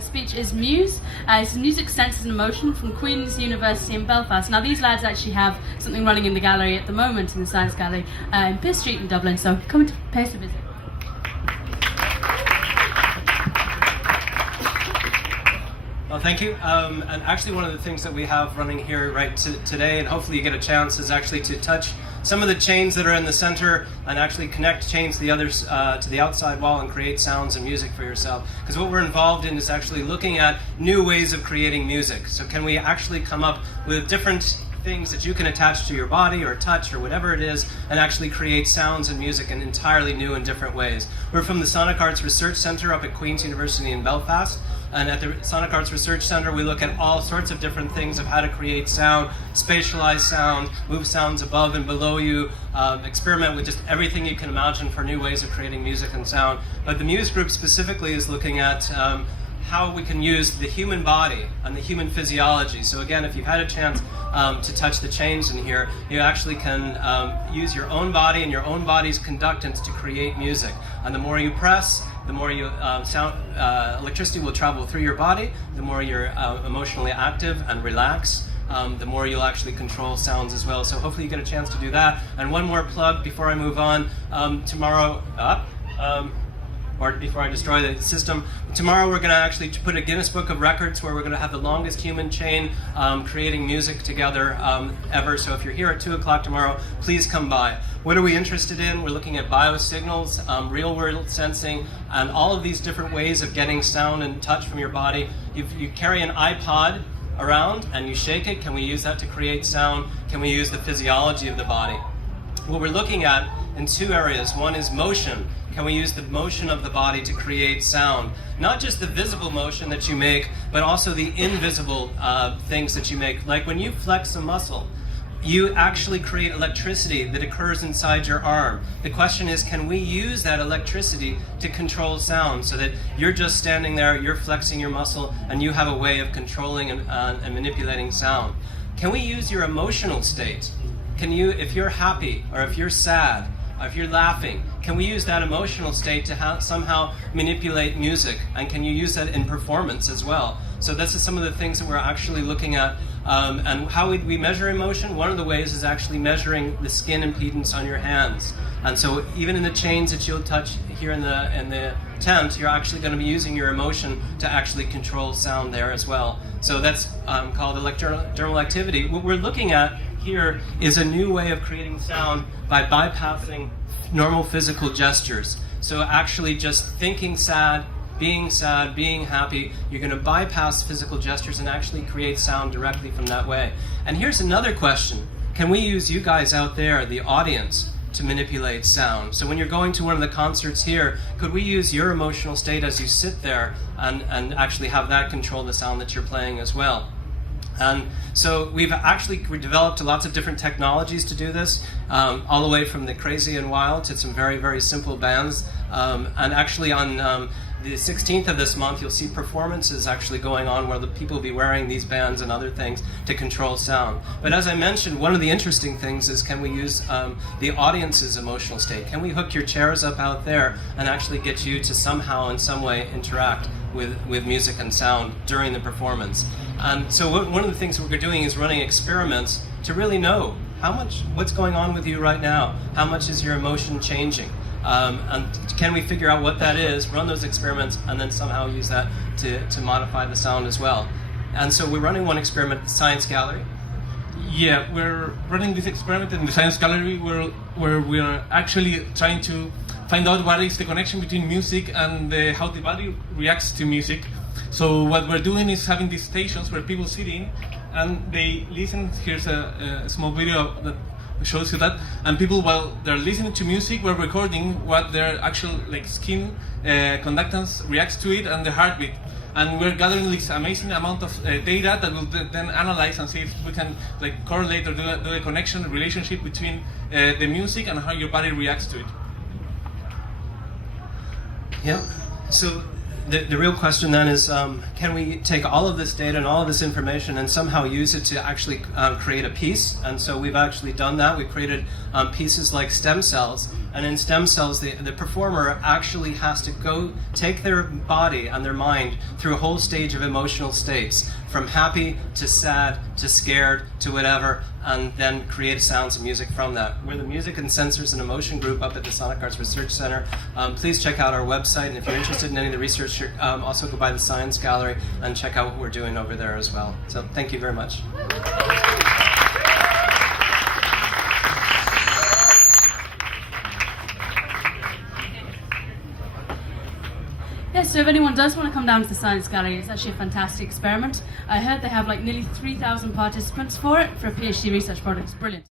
speech is MuSE. It's Music, Senses and Emotion from Queen's University in Belfast. Now these lads actually have something running in the gallery at the moment, in the Science Gallery in Pitt Street in Dublin, so come to pay us a visit. Well, thank you. And actually one of the things that we have running here today, and hopefully you get a chance, is actually to touch some of the chains that are in the center and actually connect chains to the others to the outside wall and create sounds and music for yourself. Because what we're involved in is actually looking at new ways of creating music. So can we actually come up with different things that you can attach to your body or touch or whatever it is and actually create sounds and music in entirely new and different ways. We're from the Sonic Arts Research Centre up at Queen's University in Belfast. And at the Sonic Arts Research Centre, we look at all sorts of different things of how to create sound, spatialize sound, move sounds above and below you, experiment with just everything you can imagine for new ways of creating music and sound. But the MuSE group specifically is looking at how we can use the human body and the human physiology. So again, if you've had a chance to touch the chains in here, you actually can use your own body and your own body's conductance to create music. And the more you press, the more you electricity will travel through your body, the more you're emotionally active and relax, the more you'll actually control sounds as well. So hopefully you get a chance to do that. And one more plug before I move on. Tomorrow, or before I destroy the system, tomorrow we're going to actually put a Guinness Book of Records where we're going to have the longest human chain creating music together ever. So if you're here at 2 o'clock tomorrow, please come by. What are we interested in? We're looking at biosignals, real-world sensing, and all of these different ways of getting sound and touch from your body. If you carry an iPod around and you shake it, can we use that to create sound? Can we use the physiology of the body? What we're looking at in two areas. One is motion. Can we use the motion of the body to create sound? Not just the visible motion that you make, but also the invisible things that you make. Like when you flex a muscle, you actually create electricity that occurs inside your arm. The question is, can we use that electricity to control sound so that you're just standing there, you're flexing your muscle, and you have a way of controlling and manipulating sound? Can we use your emotional state? Can you, if you're happy, or if you're sad, or if you're laughing, can we use that emotional state to somehow manipulate music? And can you use that in performance as well? So this is some of the things that we're actually looking at. And how would we measure emotion? One of the ways is actually measuring the skin impedance on your hands. And so even in the chains that you'll touch here in the tent, you're actually going to be using your emotion to actually control sound there as well. So that's called electrodermal activity. What we're looking at here is a new way of creating sound by bypassing normal physical gestures. So actually just thinking sad, being happy, you're going to bypass physical gestures and actually create sound directly from that way. And here's another question. Can we use you guys out there, the audience, to manipulate sound? So when you're going to one of the concerts here, could we use your emotional state as you sit there and actually have that control the sound that you're playing as well? And so we've actually developed lots of different technologies to do this, all the way from the crazy and wild to some very, very simple bands. And actually on the 16th of this month, you'll see performances actually going on where the people will be wearing these bands and other things to control sound. But as I mentioned, one of the interesting things is, can we use the audience's emotional state? Can we hook your chairs up out there and actually get you to somehow in some way interact with music and sound during the performance? And so one of the things that we're doing is running experiments to really know what's going on with you right now. How much is your emotion changing? And can we figure out what that is, run those experiments, and then somehow use that to modify the sound as well. And so we're running one experiment at the Science Gallery. Yeah, we're running this experiment in the Science Gallery where we are actually trying to find out what is the connection between music and how the body reacts to music. So what we're doing is having these stations where people sit in and they listen. Here's a small video that shows you that. And people, while they're listening to music, we're recording what their actual skin conductance reacts to it and the heartbeat. And we're gathering this amazing amount of data that we'll then analyze and see if we can correlate or do a connection, relationship between the music and how your body reacts to it. Yeah. So the real question then is, can we take all of this data and all of this information and somehow use it to actually create a piece? And so we've actually done that. We created pieces like stem cells. And in stem cells, the performer actually has to go take their body and their mind through a whole stage of emotional states, from happy to sad to scared to whatever, and then create sounds and music from that. We're the Music and Sensors and Emotion group up at the Sonic Arts Research Center. Please check out our website, and if you're interested in any of the research, also go by the Science Gallery and check out what we're doing over there as well. So thank you very much. Yes, so if anyone does want to come down to the Science Gallery, it's actually a fantastic experiment. I heard they have like nearly 3,000 participants for it for a PhD research project. It's brilliant.